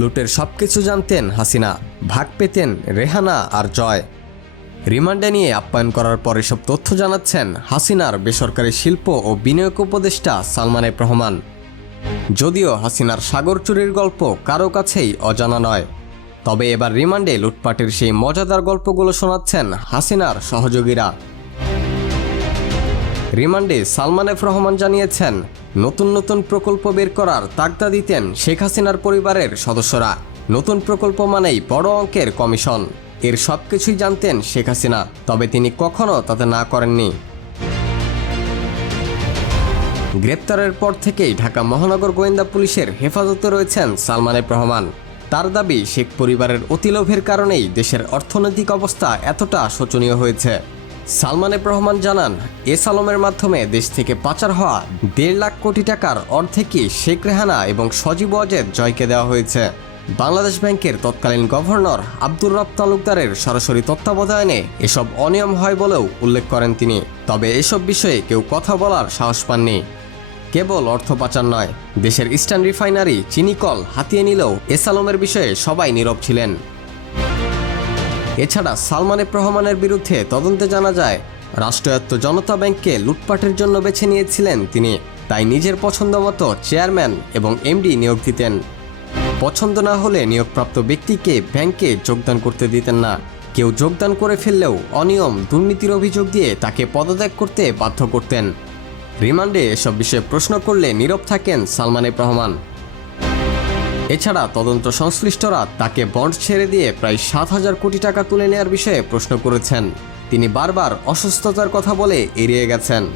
লুটের সবকিছু জানতেন হাসিনা, ভাগ পেতেন রেহানা আর জয়। রিমান্ডে নিয়ে আপ্যায়ন করার পর এসব তথ্য জানাচ্ছেন হাসিনার বেসরকারি শিল্প ও বিনিয়োগ উপদেষ্টা সালমান রহমান যদিও হাসিনার সাগর চুরির গল্প কারও কাছেই অজানা নয়, তবে এবার রিমান্ডে লুটপাটের সেই মজাদার গল্পগুলো শোনাচ্ছেন হাসিনার সহযোগীরা। রিমান্ডে সালমান এফ রহমান জানিয়েছেন, নতুন নতুন প্রকল্প বের করার তাগদা দিতেন শেখ হাসিনার পরিবারের সদস্যরা। নতুন প্রকল্প মানেই বড় অঙ্কের কমিশন। এর সব কিছুই জানতেন শেখ হাসিনা, তবে তিনি কখনো তাতে না করেননি। গ্রেপ্তারের পর থেকেই ঢাকা মহানগর গোয়েন্দা পুলিশের হেফাজতে রয়েছেন সালমান এফ রহমান। তার দাবি, শেখ পরিবারের অতিলোভের কারণেই দেশের অর্থনৈতিক অবস্থা এতটা শোচনীয় হয়েছে। সালমান রহমান জানান এস আলমের মাধ্যমে দেশ থেকে পাচার হওয়া দেড় লাখ কোটি টাকার অর্ধেকই শেখ রেহানা এবং সজীব ওয়াজেদ জয়কে দেওয়া হয়েছে। বাংলাদেশ ব্যাংকের তৎকালীন গভর্নর আব্দুর রব তালুকদারের সরাসরি তত্ত্বাবধানে এসব অনিয়ম হয় বলেও উল্লেখ করেন তিনি। তবে এসব বিষয়ে কেউ কথা বলার সাহস পাননি। কেবল অর্থ পাচার নয়, দেশের ইস্টার্ন রিফাইনারি চিনিকল হাতিয়ে নিলেও এস আলমের বিষয়ে সবাই নীরব ছিলেন। এছাড়া সালমান রহমানের বিরুদ্ধে তদন্তে জানা যায়, রাষ্ট্রায়ত্ত জনতা ব্যাংককে লুটপাটের জন্য বেছে নিয়েছিলেন তিনি। তাই নিজের পছন্দ মতো চেয়ারম্যান এবং এমডি নিয়োগ দিতেন। পছন্দ না হলে নিয়োগপ্রাপ্ত ব্যক্তিকে ব্যাংকে যোগদান করতে দিতেন না। কেউ যোগদান করে ফেললেও অনিয়ম, দুর্নীতির অভিযোগ দিয়ে তাকে পদত্যাগ করতে বাধ্য করতেন। রিমান্ডে এসব বিষয়ে প্রশ্ন করলে নীরব থাকেন সালমান রহমান। এছাড়া তদন্ত সংশ্লিষ্টরা তাকে বন্ড ছেড়ে দিয়ে প্রায় সাত হাজার কোটি টাকা তুলে নেওয়ার বিষয়ে প্রশ্ন করেছেন। তিনি বারবার অসুস্থতার কথা বলে এড়িয়ে গেছেন।